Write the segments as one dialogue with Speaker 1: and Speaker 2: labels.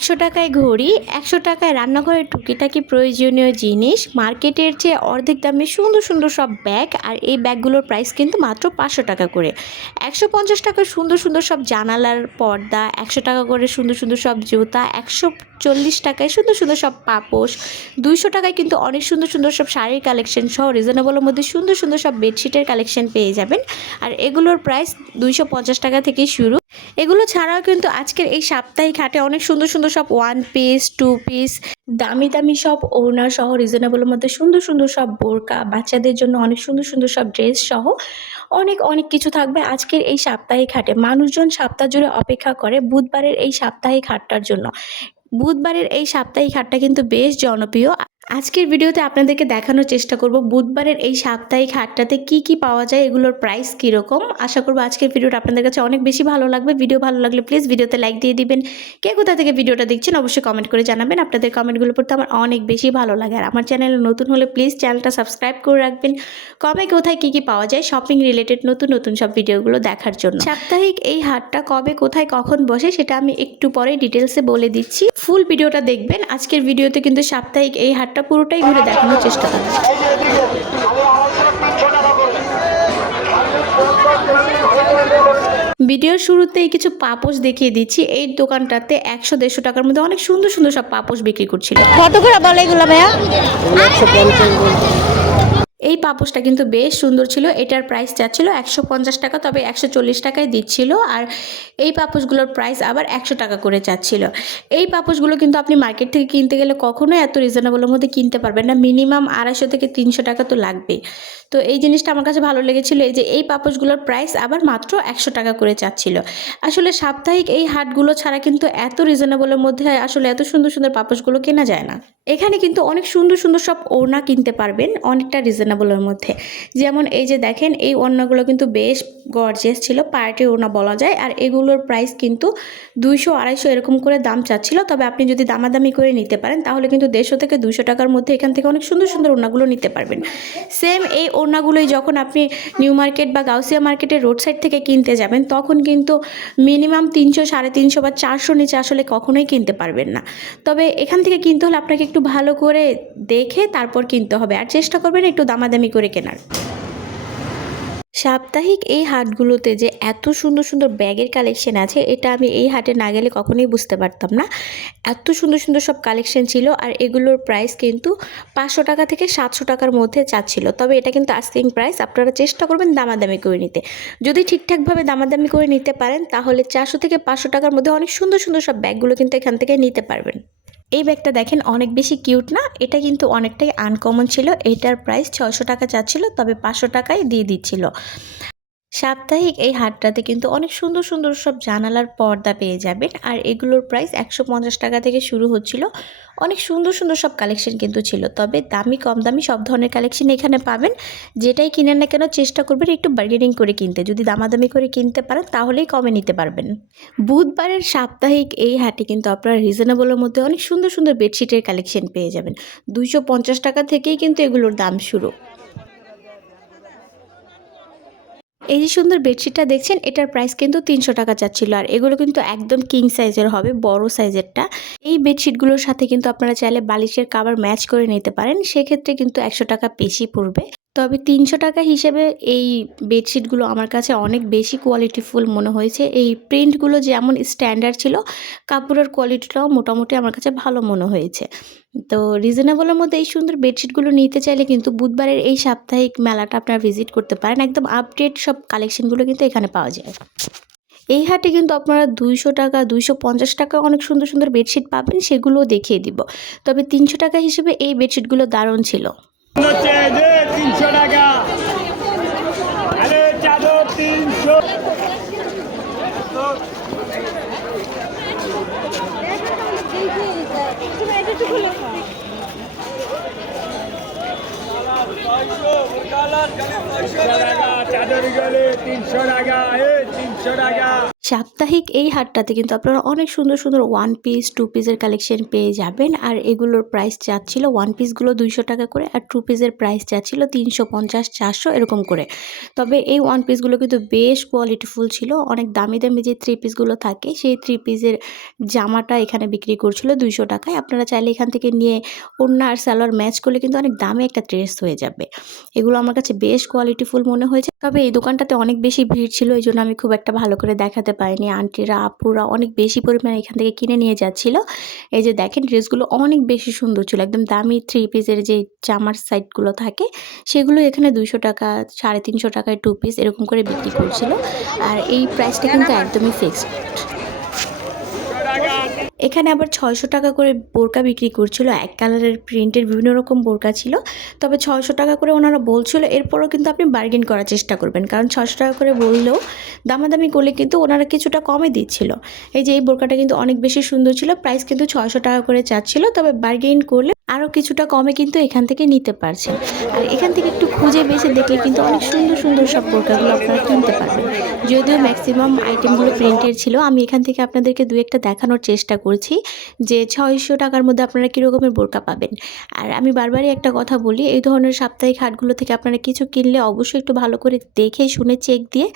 Speaker 1: একশো টাকায় ঘড়ি, একশো টাকায় রান্নাঘরের টুকিটাকি প্রয়োজনীয় জিনিস, মার্কেটের চেয়ে অর্ধেক দামে সুন্দর সুন্দর সব ব্যাগ আর এই ব্যাগগুলোর প্রাইস কিন্তু মাত্র পাঁচশো টাকা করে। একশো পঞ্চাশ টাকার সুন্দর সুন্দর সব জানালার পর্দা, একশো টাকা করে সুন্দর সুন্দর সব জুতা, একশো চল্লিশ টাকায় সুন্দর সুন্দর সব পাপোশ, দুইশো টাকায় কিন্তু অনেক সুন্দর সুন্দর সব শাড়ির কালেকশন সহ রিজনেবলের মধ্যে সুন্দর সুন্দর সব বেডশিটের কালেকশন পেয়ে যাবেন। আর এগুলোর প্রাইস দুইশো পঞ্চাশ টাকা থেকে শুরু। এগুলো ছাড়াও কিন্তু আজকের এই সাপ্তাহিক হাটে অনেক সুন্দর সুন্দর সব ওয়ান পিস টু পিস দামি দামি সব ওনার সহ রিজনেবলের মধ্যে সুন্দর সুন্দর সব বোরকা, বাচ্চাদের জন্য অনেক সুন্দর সুন্দর সব ড্রেস সহ অনেক অনেক কিছু থাকবে আজকের এই সাপ্তাহিক হাটে। মানুষজন সপ্তাহ জুড়ে অপেক্ষা করে বুধবারের এই সাপ্তাহিক হাটটার জন্য। বুধবারের এই সাপ্তাহিক হাটটা কিন্তু বেশ জনপ্রিয়। আজকের ভিডিওতে আপনাদেরকে দেখানোর চেষ্টা করব বুধবারের এই সাপ্তাহিক হাটটাতে কি কি পাওয়া যায়, এগুলোর প্রাইস কীরকম। আশা করব আজকের ভিডিওটা আপনাদের কাছে অনেক বেশি ভালো লাগবে। ভিডিও ভালো লাগলে প্লিজ ভিডিওতে লাইক দিয়ে দিবেন। কে কোথা থেকে ভিডিওটা দেখছেন অবশ্যই কমেন্ট করে জানাবেন। আপনাদের কমেন্টগুলো পড়তে আমার অনেক বেশি ভালো লাগে। আর আমার চ্যানেলে নতুন হলে প্লিজ চ্যানেলটা সাবস্ক্রাইব করে রাখবেন। কবে, কোথায় কি কি পাওয়া যায় শপিং রিলেটেড নতুন নতুন সব ভিডিওগুলো দেখার জন্য। সাপ্তাহিক এই হাটটা কবে, কোথায়, কখন বসে সেটা আমি একটু পরে ডিটেলসে বলে দিচ্ছি। ফুল ভিডিওটা দেখবেন। আজকের ভিডিওতে কিন্তু সাপ্তাহিক এই হাটটা পুরোটাই ঘুরে দেখানোর চেষ্টা করব।
Speaker 2: করে
Speaker 1: ভিডিওর শুরুতেই কিছু পাপোশ দেখিয়ে দিচ্ছি। এই দোকানটাতে একশো দেড়শো টাকার মধ্যে অনেক সুন্দর সুন্দর সব পাপোশ বিক্রি করছিল। কত করে বলে এগুলো ভাইয়া। এই পাপোশটা কিন্তু বেশ সুন্দর ছিল। এটার প্রাইস চাচ্ছিল একশো পঞ্চাশ টাকা, তবে একশো চল্লিশ টাকায় দিচ্ছিল আর এই পাপোশগুলোর প্রাইস আবার একশো টাকা করে চাচ্ছিল এই পাপোশগুলো কিন্তু আপনি মার্কেট থেকে কিনতে গেলে কখনোই এত রিজনেবলের মধ্যে কিনতে পারবেন না। মিনিমাম আড়াইশো থেকে তিনশো টাকা তো লাগবেই। তো এই জিনিসটা আমার কাছে ভালো লেগেছিল এই যে এই পাপোশগুলোর প্রাইস আবার মাত্র একশো টাকা করে চাচ্ছিল আসলে সাপ্তাহিক এই হাটগুলো ছাড়া কিন্তু এত রিজনেবলের মধ্যে আসলে এত সুন্দর সুন্দর পাপোশগুলো কেনা যায় না। এখানে কিন্তু অনেক সুন্দর সুন্দর সব ওড়না কিনতে পারবেন। অনেকটা রিজনেবলের মধ্যে। যেমন এই যে দেখেন, এই ওড়নাগুলো কিন্তু বেশ গর্জিয়াস ছিল পার্টি ওড়না বলা যায়, আর এগুলোর প্রাইস কিন্তু দুইশো, আড়াইশো এরকম করে দাম চাচ্ছিল। তবে আপনি যদি দামাদামি করে নিতে পারেন, তাহলে কিন্তু দেড়শো থেকে দুশো টাকার মধ্যে এখান থেকে অনেক সুন্দর সুন্দর ওড়নাগুলো নিতে পারবেন। সেম এই ওড়নাগুলোই যখন আপনি নিউ মার্কেট বা গাউসিয়া মার্কেটের রোড সাইড থেকে কিনতে যাবেন, তখন কিন্তু মিনিমাম তিনশো, সাড়ে তিনশো বা চারশো নিচে আসলে কখনোই কিনতে পারবেন না। তবে এখান থেকে কিনতে হলে আপনাকে একটু ভালো করে দেখে তারপর কিনতে হবে। আর চেষ্টা করবেন একটু দামাদামি করে কেনার। সাপ্তাহিক এই হাটগুলোতে যে এত সুন্দর সুন্দর ব্যাগের কালেকশন আছে, এটা আমি এই হাটে না গেলে কখনোই বুঝতে পারতাম না। এত সুন্দর সুন্দর সব কালেকশন ছিল আর এগুলোর প্রাইস কিন্তু পাঁচশো টাকা থেকে সাতশো টাকার মধ্যে চাচ্ছিল। তবে এটা কিন্তু আস্কিং প্রাইস আপনারা চেষ্টা করবেন দামাদামি করে নিতে। যদি ঠিকঠাকভাবে দামাদামি করে নিতে পারেন, তাহলে চারশো থেকে পাঁচশো টাকার মধ্যে অনেক সুন্দর সুন্দর সব ব্যাগগুলো কিন্তু এখান থেকে নিতে পারবেন। এই ব্যাগটা দেখেন অনেক বেশি কিউট না? এটা কিন্তু অনেকটাই আনকমন ছিল। এটার প্রাইস ছশো টাকা চাচ্ছিল, তবে পাঁচশো টাকাই দিয়ে দিচ্ছিল। সাপ্তাহিক এই হাটটাতে কিন্তু অনেক সুন্দর সুন্দর সব জানালার পর্দা পেয়ে যাবেন। আর এগুলোর প্রাইস একশো পঞ্চাশ টাকা থেকে শুরু হচ্ছিল। অনেক সুন্দর সুন্দর সব কালেকশন কিন্তু ছিল। তবে দামি, কম দামি সব ধরনের কালেকশন এখানে পাবেন। যেটাই কিনেন না কেন চেষ্টা করবেন একটু বার্গেনিং করে কিনতে। যদি দামাদামি করে কিনতে পারেন, তাহলেই কমে নিতে পারবেন। বুধবারের সাপ্তাহিক এই হাটে কিন্তু আপনারা রিজনেবলের মধ্যে অনেক সুন্দর সুন্দর বেডশিটের কালেকশন পেয়ে যাবেন। দুইশো পঞ্চাশ টাকা থেকেই কিন্তু এগুলোর দাম শুরু। এই যে সুন্দর বেডশিটটা দেখছেন, এটার প্রাইস কিন্তু তিনশো টাকা চাচ্ছিল। আর এগুলো কিন্তু একদম কিং সাইজের হবে, বড় সাইজেরটা এই বেডশিটগুলোর সাথে কিন্তু আপনারা চাইলে বালিশের কাভার ম্যাচ করে নিতে পারেন। সেক্ষেত্রে কিন্তু একশো টাকা বেশি পড়বে। তবে তিনশো টাকা হিসেবে এই বেডশিটগুলো আমার কাছে অনেক বেশি কোয়ালিটিফুল মনে হয়েছে। এই প্রিন্টগুলো যেমন স্ট্যান্ডার্ড ছিল, কাপড়ের কোয়ালিটিটাও মোটামুটি আমার কাছে ভালো মনে হয়েছে। তো রিজনেবলের মধ্যে এই সুন্দর বেডশিটগুলো নিতে চাইলে কিন্তু বুধবারের এই সাপ্তাহিক মেলাটা আপনারা ভিজিট করতে পারেন। একদম আপডেট সব কালেকশনগুলো কিন্তু এখানে পাওয়া যায়। এই হাটে কিন্তু আপনারা দুইশো টাকা, দুইশো পঞ্চাশ টাকা অনেক সুন্দর সুন্দর বেডশিট পাবেন, সেগুলোও দেখিয়ে দিব। তবে তিনশো টাকা হিসেবে এই বেডশিটগুলো দারুণ ছিল।
Speaker 3: তিনশো টাকা। আরে চাদর তিনশো। চাদর গেলে তিনশো টাকা এ তিনশো টাকা।
Speaker 1: সাপ্তাহিক এই হাটটাতে কিন্তু আপনারা অনেক সুন্দর সুন্দর ওয়ান পিস টু পিসের কালেকশন পেয়ে যাবেন। আর এগুলোর প্রাইস চাচ্ছিল ওয়ান পিসগুলো দুইশো টাকা করে আর টু পিসের প্রাইস চাচ্ছিল তিনশো পঞ্চাশ, চারশো, এরকম করে। তবে এই ওয়ান পিসগুলো কিন্তু বেশ কোয়ালিটিফুল ছিল। অনেক দামি দামি যে থ্রি পিসগুলো থাকে, সেই থ্রি পিসের জামাটা এখানে বিক্রি করছিল দুইশো টাকায়। আপনারা চাইলে এখান থেকে নিয়ে ওড়না আর সালোয়ার ম্যাচ করলে কিন্তু অনেক দামে একটা ড্রেস হয়ে যাবে। এগুলো আমার কাছে বেশ কোয়ালিটিফুল মনে হয়েছে। তবে এই দোকানটাতে অনেক বেশি ভিড় ছিল এই জন্য আমি খুব একটা ভালো করে দেখাতে পারিনি আন্টিরা আপুরা অনেক বেশি পরিমাণে এখান থেকে কিনে নিয়ে যাচ্ছিল। এই যে দেখেন ড্রেসগুলো অনেক বেশি সুন্দর ছিল একদম দামি থ্রি পিসের যে জামার সাইডগুলো থাকে সেগুলো এখানে দুইশো টাকা সাড়ে তিনশো টাকায় টু পিস এরকম করে বিক্রি করছিল। আর এই প্রাইসটা কিন্তু একদমই ফিক্সড এখানে আবার ছয়শো টাকা করে বোরকা বিক্রি করছিল। এক কালারের প্রিন্টের বিভিন্ন রকম বোরকা ছিল। তবে ছয়শো টাকা করে ওনারা বলছিল, এরপরও কিন্তু আপনি বার্গেন করার চেষ্টা করবেন। কারণ ছশো টাকা করে বললেও দামাদামি করলে কিন্তু ওনারা কিছুটা কমে দিচ্ছিল। এই যে এই বোরকাটা কিন্তু অনেক বেশি সুন্দর ছিল। প্রাইস কিন্তু ছয়শো টাকা করে চাচ্ছিল। তবে বার্গেন করলে আরও কিছুটা কমে কিন্তু এখান থেকে নিতে পারছেন। আর এখান থেকে একটু খুঁজে বেছে দেখলে কিন্তু অনেক সুন্দর সুন্দর সব বোরকাগুলো আপনারা কিনতে পারবেন। যদিও ম্যাক্সিমাম আইটেমগুলো প্রিন্টের ছিল, আমি এখান থেকে আপনাদেরকে দু একটা দেখানোর চেষ্টা করছি যে ছয়শো টাকার মধ্যে আপনারা কীরকমের বোরকা পাবেন। আর আমি বারবারই একটা কথা বলি, এই ধরনের সাপ্তাহিক হাটগুলো থেকে আপনারা কিছু কিনলে অবশ্যই একটু ভালো করে দেখে শুনে চেক দিয়ে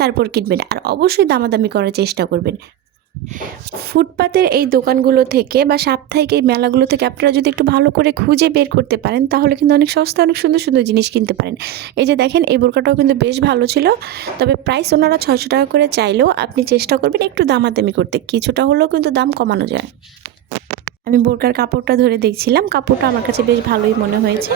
Speaker 1: তারপর কিনবেন। আর অবশ্যই দামাদামি করার চেষ্টা করবেন। ফুটপাতের এই দোকানগুলো থেকে বা সাপ্তাহিক এই মেলাগুলো থেকে আপনারা যদি একটু ভালো করে খুঁজে বের করতে পারেন, তাহলে কিন্তু অনেক সস্তা অনেক সুন্দর সুন্দর জিনিস কিনতে পারেন। এই যে দেখেন, এই বোরকাটাও কিন্তু বেশ ভালো ছিল। তবে প্রাইস ওনারা ছয়শো টাকা করে চাইলেও আপনি চেষ্টা করবেন একটু দামাদামি করতে। কিছুটা হলেও কিন্তু দাম কমানো যায়। আমি বোরকার কাপড়টা ধরে দেখছিলাম। কাপড়টা আমার কাছে বেশ ভালোই মনে হয়েছে।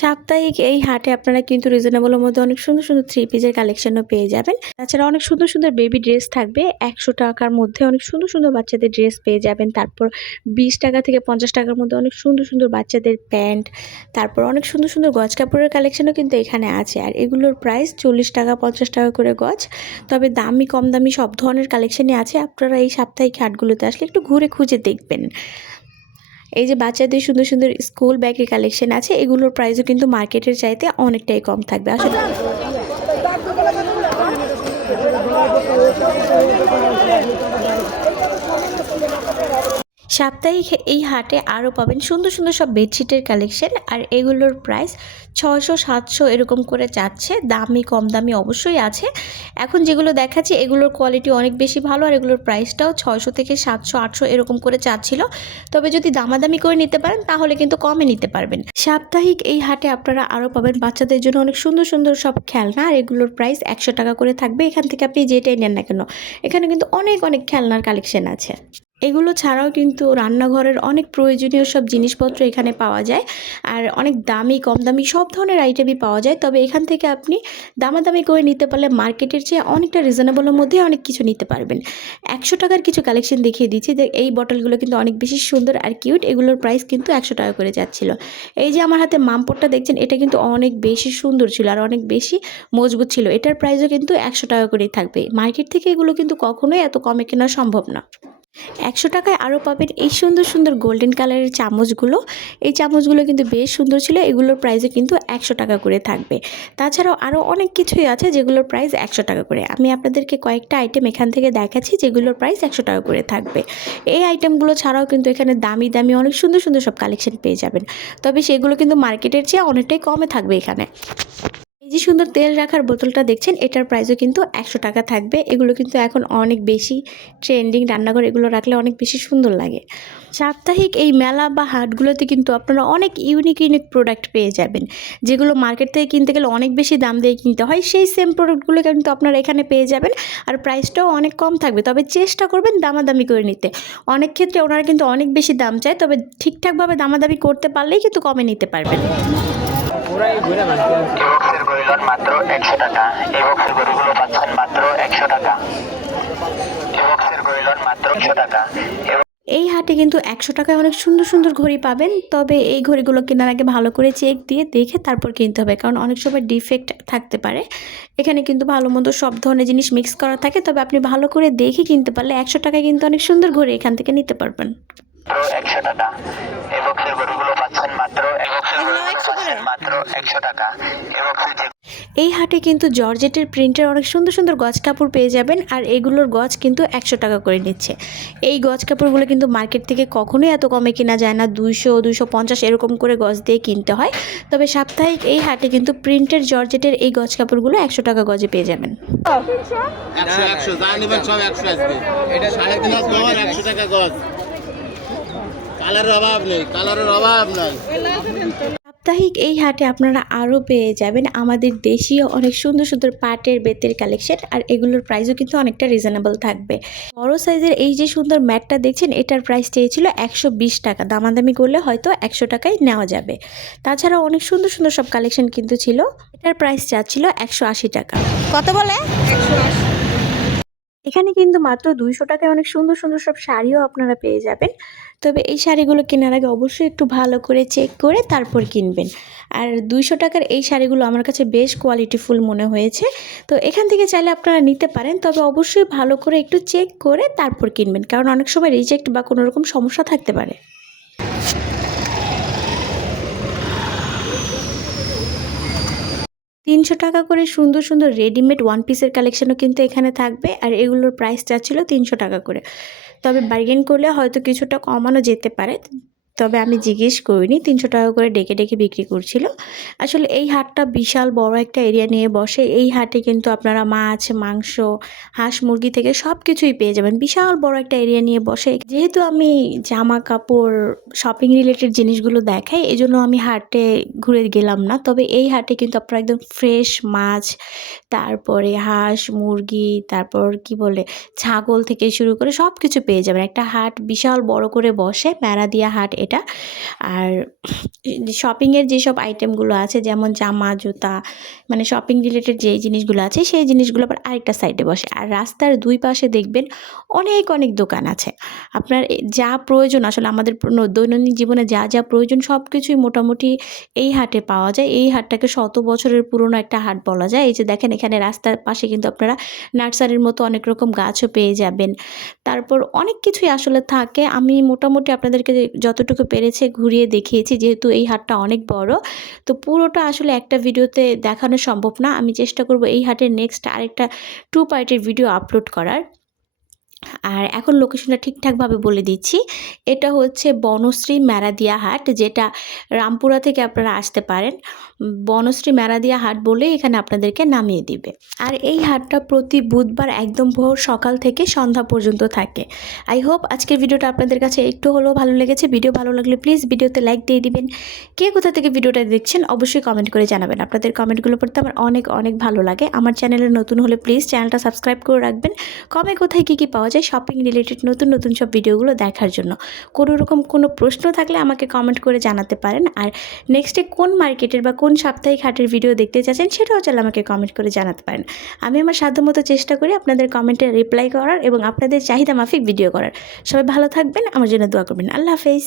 Speaker 1: সাপ্তাহিক এই হাটে আপনারা কিন্তু রিজনেবলের মধ্যে অনেক সুন্দর সুন্দর থ্রি পিসের কালেকশনও পেয়ে যাবেন। তাছাড়া অনেক সুন্দর সুন্দর বেবি ড্রেস থাকবে। একশো টাকার মধ্যে অনেক সুন্দর সুন্দর বাচ্চাদের ড্রেস পেয়ে যাবেন। তারপর বিশ টাকা থেকে পঞ্চাশ টাকার মধ্যে অনেক সুন্দর সুন্দর বাচ্চাদের প্যান্ট, তারপর অনেক সুন্দর সুন্দর গজ কাপড়ের কালেকশনও কিন্তু এখানে আছে। আর এগুলোর প্রাইস চল্লিশ টাকা, পঞ্চাশ টাকা করে গজ। তবে দামি, কম দামি সব ধরনের কালেকশনই আছে। আপনারা এই সাপ্তাহিক হাটগুলোতে আসলে একটু ঘুরে খুঁজে দেখবেন। এই যে বাচ্চাদের সুন্দর সুন্দর স্কুল ব্যাগের কালেকশন আছে, এগুলোর প্রাইসও কিন্তু মার্কেটের চাইতে অনেকটাই কম থাকবে। আসলে সাপ্তাহিক এই হাটে আরও পাবেন সুন্দর সুন্দর সব বেডশিটের কালেকশন আর এগুলোর প্রাইস ছয়শো, সাতশো এরকম করে যাচ্ছে। দামি, কম দামি অবশ্যই আছে। এখন যেগুলো দেখাচ্ছি, এগুলোর কোয়ালিটি অনেক বেশি ভালো আর এগুলোর প্রাইসটাও ছয়শো থেকে সাতশো, আটশো এরকম করে চাচ্ছিল তবে যদি দামাদামি করে নিতে পারেন, তাহলে কিন্তু কমে নিতে পারবেন। সাপ্তাহিক এই হাটে আপনারা আরও পাবেন বাচ্চাদের জন্য অনেক সুন্দর সুন্দর সব খেলনা আর এগুলোর প্রাইস একশো টাকা করে থাকবে। এখান থেকে আপনি যেটাই নেন না কেন, এখানে কিন্তু অনেক অনেক খেলনার কালেকশন আছে। এগুলো ছাড়াও কিন্তু রান্নাঘরের অনেক প্রয়োজনীয় সব জিনিসপত্র এখানে পাওয়া যায়। আর অনেক দামি, কম দামি সব ধরনের আইটেমই পাওয়া যায়। তবে এখান থেকে আপনি দামাদামি করে নিতে পারলে মার্কেটের চেয়ে অনেকটা রিজনেবলের মধ্যে অনেক কিছু নিতে পারবেন। একশো টাকার কিছু কালেকশন দেখিয়ে দিচ্ছি যে এই বটলগুলো কিন্তু অনেক বেশি সুন্দর আর কিউট এগুলোর প্রাইস কিন্তু একশো টাকা করে যাচ্ছিল। এই যে আমার হাতে মামপটটা দেখছেন, এটা কিন্তু অনেক বেশি সুন্দর ছিল আর অনেক বেশি মজবুত ছিল। এটার প্রাইসও কিন্তু একশো টাকা করেই থাকবে। মার্কেট থেকে এগুলো কিন্তু কখনোই এত কমে কেনা সম্ভব না। একশো টাকায় আরও পাবেন এই সুন্দর সুন্দর গোল্ডেন কালারের চামচগুলো। এই চামচগুলো কিন্তু বেশ সুন্দর ছিল, এগুলোর প্রাইসও কিন্তু একশো টাকা করে থাকবে। তাছাড়াও আরও অনেক কিছুই আছে যেগুলোর প্রাইস একশো টাকা করে। আমি আপনাদেরকে কয়েকটা আইটেম এখান থেকে দেখাচ্ছি যেগুলোর প্রাইস একশো টাকা করে থাকবে। এই আইটেমগুলো ছাড়াও কিন্তু এখানে দামি দামি অনেক সুন্দর সুন্দর সব কালেকশন পেয়ে যাবেন। তবে সেগুলো কিন্তু মার্কেটের চেয়ে অনেকটাই কমে থাকবে এখানে। এই যে সুন্দর তেল রাখার বোতলটা দেখছেন, এটার প্রাইসও কিন্তু একশো টাকা থাকবে। এগুলো কিন্তু এখন অনেক বেশি ট্রেন্ডিং রান্নাঘর এগুলো রাখলে অনেক বেশি সুন্দর লাগে। সাপ্তাহিক এই মেলা বা হাটগুলোতে কিন্তু আপনারা অনেক ইউনিক ইউনিক প্রোডাক্ট পেয়ে যাবেন। যেগুলো মার্কেট থেকে কিনতে গেলে অনেক বেশি দাম দিয়ে কিনতে হয়, সেই সেম প্রোডাক্টগুলো কিন্তু আপনারা এখানে পেয়ে যাবেন। আর প্রাইসটাও অনেক কম থাকবে, তবে চেষ্টা করবেন দামাদামি করে নিতে। অনেক ক্ষেত্রে ওনারা কিন্তু অনেক বেশি দাম চায়, তবে ঠিকঠাকভাবে দামাদামি করতে পারলেই কিন্তু কমে নিতে পারবেন।
Speaker 2: মাত্র একশো টাকা ইবক্সের গরুগুলো পাচ্ছেন মাত্র একশো টাকা। মাত্র একশো টাকা।
Speaker 1: এই হাটে কিন্তু একশো টাকায় অনেক সুন্দর সুন্দর ঘড়ি পাবেন তবে এই ঘড়িগুলো কেনার আগে ভালো করে চেক দিয়ে দেখে তারপর কিনতে হবে কারণ অনেক সময় ডিফেক্ট থাকতে পারে। এখানে কিন্তু ভালো মন্দ সব ধরনের জিনিস মিক্স করা থাকে তবে আপনি ভালো করে দেখে কিনতে পারলে একশো টাকায় কিন্তু অনেক সুন্দর ঘড়ি এখান থেকে নিতে পারবেন।
Speaker 2: একশো টাকা। ইবক্সের গরুগুলো পাচ্ছেন মাত্র ইবক্সের গরুগুলো পাচ্ছেন পাচ্ছেন মাত্র একশো টাকা। এবং যে
Speaker 1: এই হাটে কিন্তু জর্জেটের প্রিন্টের অনেক সুন্দর সুন্দর গজ কাপড় পেয়ে যাবেন আর এগুলোর গজ কিন্তু একশো টাকা করে নিচ্ছে। এই গজ কাপড়গুলো কিন্তু মার্কেট থেকে কখনোই এত কমে কেনা যায় না দুইশো দুইশো পঞ্চাশ এরকম করে গজ দিয়ে কিনতে হয়। তবে সাপ্তাহিক এই হাটে কিন্তু প্রিন্টের জর্জেটের এই গজ কাপড়গুলো একশো টাকা গজে পেয়ে যাবেন।
Speaker 4: একশো একশো যা নেবেন সব একশো আসবে এটা সাড়ে তিন হাজার গজ একশো টাকা গজ। কালারের অভাব নেই কালারের অভাব নাই।
Speaker 1: সাপ্তাহিক এই হাটে আপনারা আরও পেয়ে যাবেন আমাদের দেশীয় অনেক সুন্দর সুন্দর পাটের বেতের কালেকশন আর এগুলোর প্রাইসও কিন্তু অনেকটা রিজনেবল থাকবে। বড় সাইজের এই যে সুন্দর ম্যাটটা দেখছেন এটার প্রাইস চেয়েছিল একশো বিশ টাকা। দামাদামি করলে হয়তো একশো টাকায় নেওয়া যাবে। তাছাড়া অনেক সুন্দর সুন্দর সব কালেকশন কিন্তু ছিল। এটার প্রাইস চাচ্ছিল একশো আশি টাকা।
Speaker 5: কত বলে?
Speaker 1: এখানে কিন্তু মাত্র দুইশো টাকায় অনেক সুন্দর সুন্দর সব শাড়িও আপনারা পেয়ে যাবেন। তবে এই শাড়িগুলো কেনার আগে অবশ্যই একটু ভালো করে চেক করে তারপর কিনবেন। আর দুইশো টাকার এই শাড়িগুলো আমার কাছে বেশ কোয়ালিটিফুল মনে হয়েছে। তো এখান থেকে চাইলে আপনারা নিতে পারেন, তবে অবশ্যই ভালো করে একটু চেক করে তারপর কিনবেন। কারণ অনেক সময় রিজেক্ট বা কোনো রকম সমস্যা থাকতে পারে। তিনশো টাকা করে সুন্দর সুন্দর রেডিমেড ওয়ান পিসের কালেকশনও কিন্তু এখানে থাকবে আর এগুলোর প্রাইসটা ছিল তিনশো টাকা করে। তবে বার্গেন করলে হয়তো কিছুটা কমানো যেতে পারে। তবে আমি জিজ্ঞেস করিনি, তিনশো টাকা করে ডেকে ডেকে বিক্রি করছিল। আসলে এই হাটটা বিশাল বড় একটা এরিয়া নিয়ে বসে। এই হাটে কিন্তু আপনারা মাছ, মাংস, হাঁস, মুরগি থেকে সব কিছুই পেয়ে যাবেন। বিশাল বড় একটা এরিয়া নিয়ে বসে। যেহেতু আমি জামা কাপড় শপিং রিলেটেড জিনিসগুলো দেখাই এই জন্য আমি হাটে ঘুরে গেলাম না। তবে এই হাটে কিন্তু আপনারা একদম ফ্রেশ মাছ, তারপরে হাঁস, মুরগি, তারপর কি বলে, ছাগল থেকে শুরু করে সব কিছু পেয়ে যাবেন। একটা হাট বিশাল বড় করে বসে দিয়া হাট এটা। আর শপিংয়ের যেসব আইটেমগুলো আছে, যেমন জামা, জুতা মানে শপিং রিলেটেড যেই জিনিসগুলো আছে, সেই জিনিসগুলো আবার আরেকটা সাইডে বসে। আর রাস্তার দুই পাশে দেখবেন অনেক অনেক দোকান আছে। আপনার যা প্রয়োজন, আসলে আমাদের দৈনন্দিন জীবনে যা যা প্রয়োজন সব কিছুই মোটামুটি এই হাটে পাওয়া যায়। এই হাটটাকে শত বছরের পুরনো একটা হাট বলা যায়। এই যে দেখেন, এখানে রাস্তার পাশে কিন্তু আপনারা নার্সারির মতো অনেক রকম গাছও পেয়ে যাবেন। তারপর অনেক কিছুই আসলে থাকে। আমি মোটামুটি আপনাদেরকে যে- যতটুকু পেরেছে ঘুরিয়ে দেখিয়েছি, যেহেতু এই হাটটা অনেক বড়। তো পুরোটা আসলে একটা ভিডিওতে দেখানো সম্ভব না। আমি চেষ্টা করব এই হাটের নেক্সট আরেকটা টু পার্টের ভিডিও আপলোড করার। আর এখন লোকেশনটা ঠিকঠাকভাবে বলে দিচ্ছি। এটা হচ্ছে বনশ্রী মেরাদিয়া হাট, যেটা রামপুরা থেকে আপনারা আসতে পারেন। বনশ্রী মেরাদিয়া হাট বলে এখানে আপনাদেরকে নামিয়ে দিবে। আর এই হাটটা প্রতি বুধবার একদম ভোর সকাল থেকে সন্ধ্যা পর্যন্ত থাকে। আই হোপ আজকের ভিডিওটা আপনাদের কাছে একটু হলেও ভালো লেগেছে। ভিডিও ভালো লাগলে প্লিজ ভিডিওতে লাইক দিয়ে দিবেন। কে কোথা থেকে ভিডিওটা দেখছেন অবশ্যই কমেন্ট করে জানাবেন। আপনাদের কমেন্টগুলো পড়তে আমার অনেক অনেক ভালো লাগে। আমার চ্যানেলে নতুন হলে প্লিজ চ্যানেলটা সাবস্ক্রাইব করে রাখবেন। কমে কোথায়, কী কী পাওয়া যায় শপিং রিলেটেড নতুন নতুন সব ভিডিওগুলো দেখার জন্য। কোনো রকম কোনো প্রশ্ন থাকলে আমাকে কমেন্ট করে জানাতে পারেন। আর নেক্সটে কোন মার্কেটের বা কোন সাপ্তাহিক হাটের ভিডিও দেখতে চাচ্ছেন সেটাও চাইলে আমাকে কমেন্ট করে জানাতে পারেন। আমি আমার সাধ্যমতো চেষ্টা করি আপনাদের কমেন্টে রিপ্লাই করার এবং আপনাদের চাহিদা মাফিক ভিডিও করার। সবাই ভালো থাকবেন, আমার জন্য দোয়া করবেন। আল্লাহ হাফেজ।